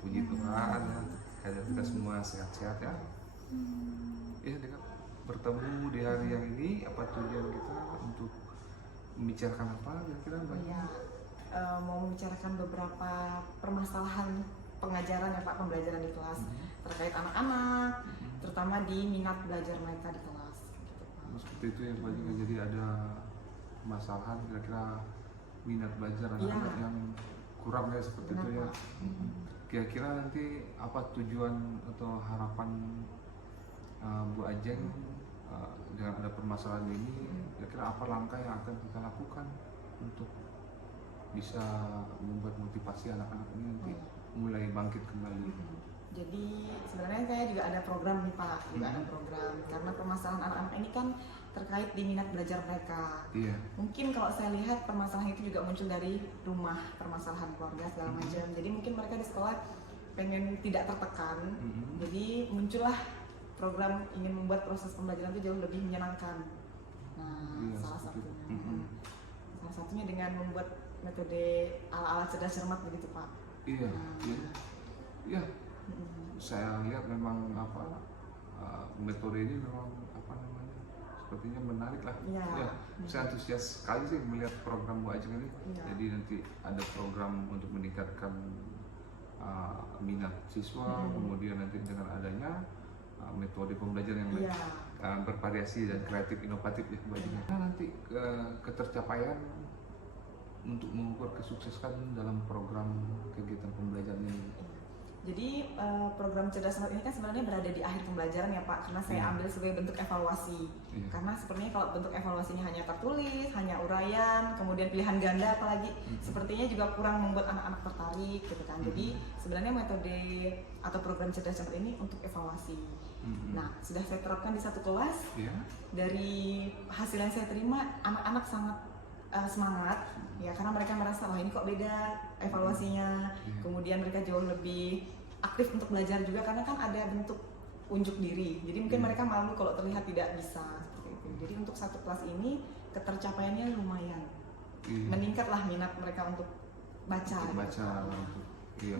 puji Tuhan ya, kalian kita semua sehat-sehat ya. Ya, dengan bertemu di hari yang ini, apa tujuan kita untuk membicarakan apa kira-kira Mbak? Ya, mau membicarakan beberapa permasalahan pengajaran ya Pak, pembelajaran di kelas terkait anak-anak, terutama di minat belajar mereka di kelas. Gitu, Pak. Seperti itu ya Mbak juga, jadi ada masalah kira-kira minat belajar anak-anak yang kurang ya seperti Benar, itu ya. Pak. Kira-kira nanti apa tujuan atau harapan Bu Ajeng dengan ada permasalahan ini, kira-kira apa langkah yang akan kita lakukan untuk bisa membuat motivasi anak-anak ini nanti mulai bangkit kembali? Jadi sebenarnya saya juga ada program nih Pak, juga ada program karena permasalahan anak-anak ini kan terkait di minat belajar mereka. Iya. Mungkin kalau saya lihat permasalahan itu juga muncul dari rumah, permasalahan keluarga segala macam. Jadi mungkin mereka di sekolah pengen tidak tertekan. Jadi muncullah program ingin membuat proses pembelajaran itu jauh lebih menyenangkan. Nah, Iya, salah seperti satunya. itu. Salah satunya dengan membuat metode ala-ala cerdas cermat begitu Pak. Iya. Nah, Iya. Iya. Saya lihat memang metode ini memang sepertinya menarik lah. Iya. Ya, saya antusias sekali sih melihat program Bu Ajeng ini. Iya. Jadi nanti ada program untuk meningkatkan minat siswa, kemudian nanti dengan adanya metode pembelajaran yang bervariasi dan kreatif inovatif ya Bu Ajeng. Nah, nanti ketercapaian untuk mengukur kesuksesan dalam program kegiatan pembelajaran ini. Jadi program cerdas cermat ini kan sebenarnya berada di akhir pembelajaran ya Pak, karena saya ambil sebagai bentuk evaluasi. Karena sepertinya kalau bentuk evaluasinya hanya tertulis, hanya uraian, kemudian pilihan ganda apalagi, sepertinya juga kurang membuat anak-anak tertarik gitu kan. Jadi sebenarnya metode atau program cerdas cermat ini untuk evaluasi. Nah, sudah saya terapkan di satu kelas. Dari hasil yang saya terima, anak-anak sangat semangat ya, karena mereka merasa wah ini kok beda evaluasinya. Kemudian mereka jauh lebih aktif untuk belajar juga karena kan ada bentuk unjuk diri. Jadi mungkin mereka malu kalau terlihat tidak bisa seperti itu. Jadi untuk satu kelas ini ketercapaiannya lumayan. Meningkatlah minat mereka untuk baca. Iya.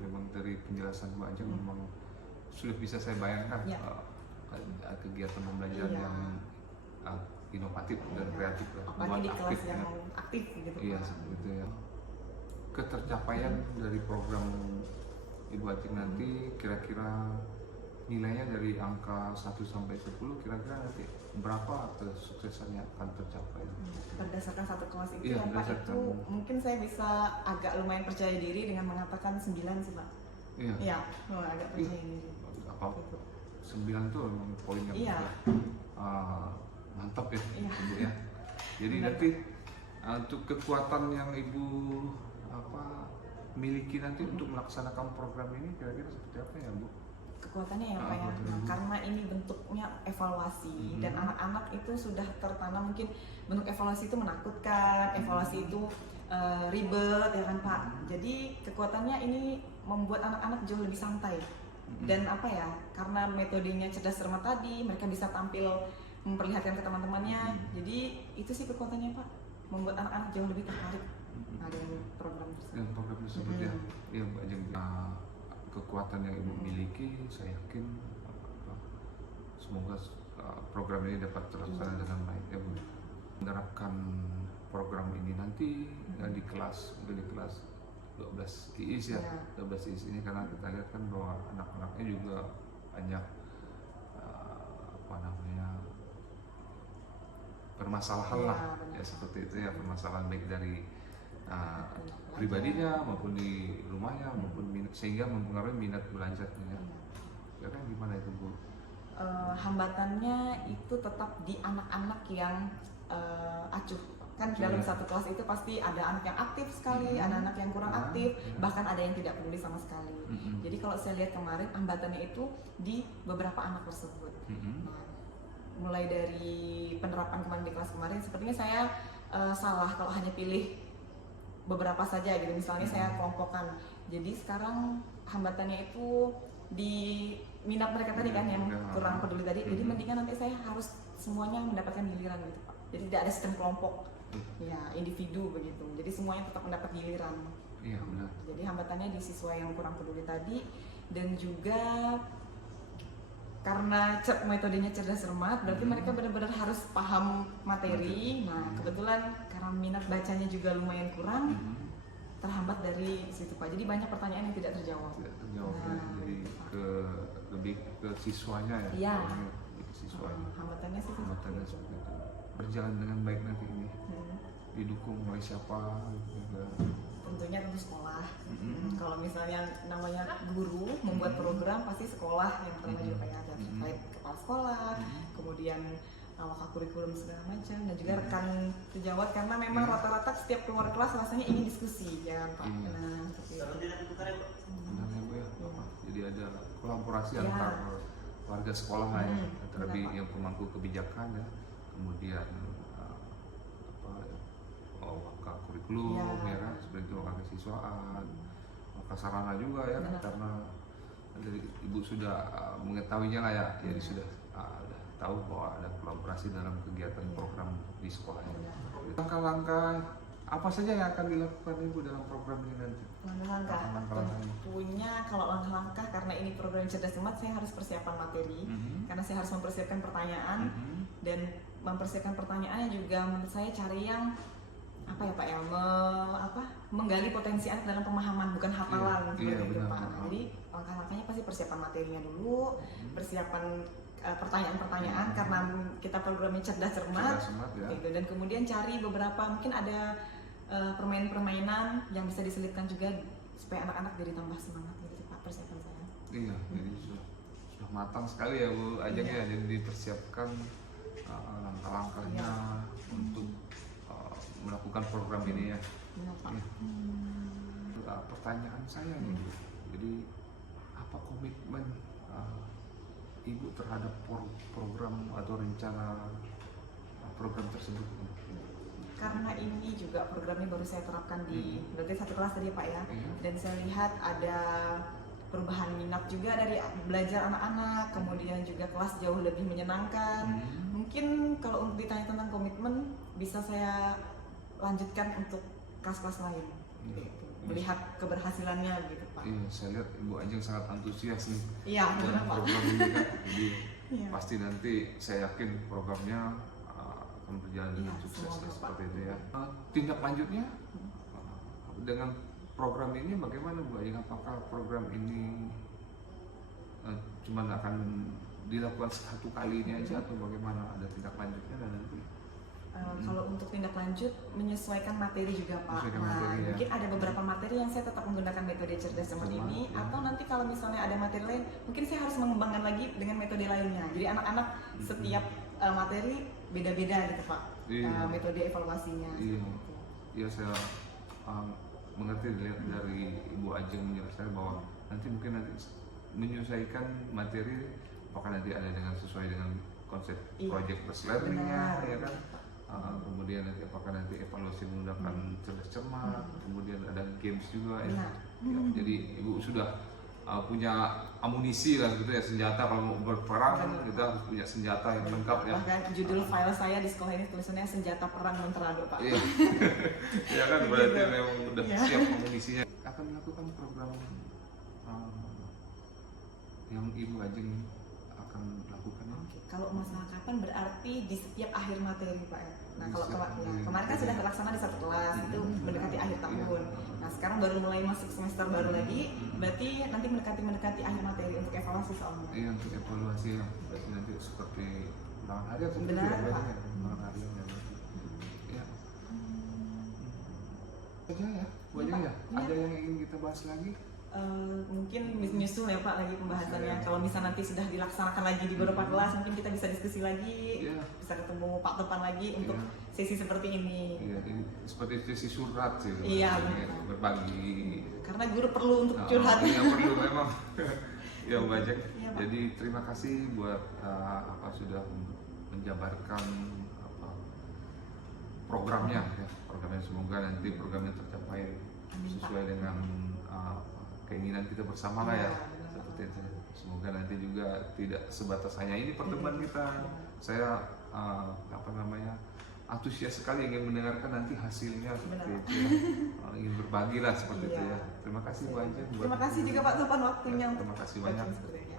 Memang dari penjelasan Mbak Ajeng memang sudah bisa saya bayangkan kegiatan pembelajaran yang inovatif dan kreatif lah. Apalagi di kelas yang aktif gitu. Iya, seperti itu ya. Ketercapaian dari program Ibu Ajeng nanti kira-kira nilainya dari angka 1 sampai 10 kira-kira nanti berapa kesuksesannya akan tercapai? Berdasarkan satu kelas itu ya Pak, itu mungkin saya bisa agak lumayan percaya diri dengan mengatakan 9 sih Pak. Iya, agak percaya diri. Apa? 9 itu memang poin yang mantap ya, Ibu ya. Jadi nanti untuk kekuatan yang Ibu miliki nanti untuk melaksanakan program ini kira-kira seperti apa ya Bu? Kekuatannya ya Pak ya, karena ini bentuknya evaluasi dan anak-anak itu sudah tertanam, mungkin bentuk evaluasi itu menakutkan, evaluasi itu ribet ya kan Pak. Jadi kekuatannya ini membuat anak-anak jauh lebih santai dan karena metodenya cerdas cermat tadi, mereka bisa tampil memperlihatkan ke teman-temannya. Jadi itu sih kekuatannya Pak, membuat anak-anak jauh lebih tertarik dengan program tersebut. Yang program tersebut ya Mbak Ajeng. Kekuatan yang Ibu miliki, saya yakin semoga program ini dapat terlaksana dengan baik ya Bu. Menerapkan program ini nanti di kelas, mungkin di kelas 12 IIS ya, 12 IIS ini karena kita lihat kan bahwa anak-anaknya juga banyak permasalahan lah ya, seperti itu ya, permasalahan baik dari pribadinya maupun di rumahnya maupun sehingga mempengaruhi minat belajarnya. Kira-kira gimana itu Bu? Hambatannya itu tetap di anak-anak yang acuh. Kan dalam satu kelas itu pasti ada anak yang aktif sekali, ada anak yang kurang aktif, bahkan ada yang tidak peduli sama sekali. Jadi kalau saya lihat kemarin hambatannya itu di beberapa anak tersebut. Nah, mulai dari penerapan kemarin di kelas kemarin, sepertinya saya salah kalau hanya pilih beberapa saja gitu. Misalnya saya kelompokkan. Jadi sekarang hambatannya itu di minat mereka tadi kan yang kurang peduli tadi. Jadi mendingan nanti saya harus semuanya mendapatkan giliran gitu Pak. Jadi tidak ada sistem kelompok, ya individu begitu. Jadi semuanya tetap mendapat giliran. Iya benar. Jadi hambatannya di siswa yang kurang peduli tadi, dan juga karena metodenya cerdas cermat, berarti mereka benar-benar harus paham materi. Nah kebetulan karena minat bacanya juga lumayan kurang, terhambat dari situ Pak. Jadi banyak pertanyaan yang tidak terjawab. Tidak terjawab. Jadi lebih ke siswanya ya. Iya. Siswanya. Hambatannya sih Hambatannya seperti itu. Berjalan dengan baik nanti ini. Didukung oleh siapa? Tentunya tentu sekolah. Kalau misalnya namanya guru membuat program, pasti sekolah yang pertama juga Pak ya, terkait kepala sekolah, kemudian awak kurikulum segala macam, dan juga rekan sejawat, karena memang rata-rata setiap keluar kelas rasanya ingin diskusi ya Pak. Nah, seperti itu. Benar ya Bu ya. Jadi ada kolaborasi antar warga sekolah lah ya, terlebih yang pemangku kebijakan ya, kemudian wakil kurikulum ya kan, seperti itu, wakil siswaan, wakil sarana juga ya kan, karena dari Ibu sudah mengetahuinya lah ya, jadi sudah tahu bahwa ada kolaborasi dalam kegiatan program di sekolah ini. Langkah-langkah apa saja yang akan dilakukan Ibu dalam program ini nanti? Langkah-langkah tentunya kalau langkah-langkah, karena ini program cerdas cermat, saya harus persiapan materi, karena saya harus mempersiapkan pertanyaan, dan mempersiapkan pertanyaannya juga menurut saya cari yang apa ya Pak ya, menggali potensi anak dalam pemahaman, bukan hafalan seperti itu Pak. Jadi langkah-langkahnya pasti persiapan materinya dulu, persiapan pertanyaan-pertanyaan, karena kita programnya cerdas cermat ya. Gitu. Dan kemudian cari beberapa, mungkin ada permainan-permainan yang bisa diselipkan juga supaya anak-anak jadi tambah semangat gitu Pak, persiapan saya. Iya, jadi sudah matang sekali ya Bu Ajeng ya, jadi dipersiapkan langkah-langkahnya untuk melakukan program ini ya. Pertanyaan saya nih, jadi apa komitmen Ibu terhadap program atau rencana program tersebut? Karena ini juga programnya baru saya terapkan di berarti satu kelas tadi Pak ya, dan saya lihat ada perubahan minat juga dari belajar anak-anak, kemudian juga kelas jauh lebih menyenangkan. Mungkin kalau untuk ditanya tentang komitmen, bisa saya lanjutkan untuk kelas-kelas lain, melihat keberhasilannya gitu Pak. Iya, saya lihat Ibu Ajeng sangat antusias nih dalam program ini kan, jadi pasti nanti saya yakin programnya akan berjalan dengan sukses seperti itu ya. Tindak lanjutnya dengan program ini bagaimana Bu Ajeng? Apakah program ini cuma akan dilakukan satu kali ini aja atau bagaimana? Ada tindak lanjutnya dan nanti? Kalau untuk tindak lanjut menyesuaikan materi juga Pak. Mungkin ada beberapa materi yang saya tetap menggunakan metode cerdas cermat ini, atau nanti kalau misalnya ada materi lain, mungkin saya harus mengembangkan lagi dengan metode lainnya. Jadi anak-anak setiap materi beda-beda gitu Pak, metode evaluasinya. Iya, saya mengerti dilihat dari Ibu Ajeng menjelaskan bahwa nanti mungkin menyesuaikan materi, apakah nanti ada dengan sesuai dengan konsep project based learning-nya ya kan. Kemudian nanti apakah nanti evaluasi menggunakan cerdas cermat, kemudian ada games juga ya. Jadi Ibu sudah punya amunisi lah gitu ya, senjata kalau mau berperang kita harus punya senjata yang lengkap ya. Bahkan judul file saya di sekolah ini tulisannya senjata perang Monterado Pak. Iya. Ya kan, berarti memang udah siap amunisinya. Akan melakukan program yang Ibu Ajeng akan lakukan. Kalau masalah kapan berarti di setiap akhir materi Pak ya. Nah kalau kemarin kan sudah terlaksana di satu kelas, itu mendekati akhir tahun. Nah sekarang baru mulai masuk semester baru lagi, berarti nanti mendekati akhir materi untuk evaluasi soalnya. Iya, untuk evaluasi ya. Berarti nanti seperti ulangan harian seperti itu ya, Pak. Ulangan harian ya. Aja ya, Bu Ajeng ya. Ada yang ingin kita bahas lagi? Mungkin menyusul ya Pak lagi pembahasannya. Kalau misalnya nanti sudah dilaksanakan lagi di beberapa kelas, mungkin kita bisa diskusi lagi, bisa ketemu Pak Topan lagi untuk sesi seperti ini. Iya, ini seperti sesi surat sih. Iya, berbagi. Karena guru perlu untuk curhat. Iya, perlu memang. Ya Bu Ajeng. Jadi terima kasih buat sudah menjabarkan programnya ya. Programnya semoga nanti programnya tercapai sesuai dengan keinginan kita bersama lah ya, seperti itu. Semoga nanti juga tidak sebatas hanya ini pertemuan kita. Saya antusias sekali ingin mendengarkan nanti hasilnya seperti itu ya. Ingin berbagi lah seperti itu ya. Terima kasih Bu Anja. Terima kasih juga Pak Topan waktunya. Terima kasih banyak. Seperti ini.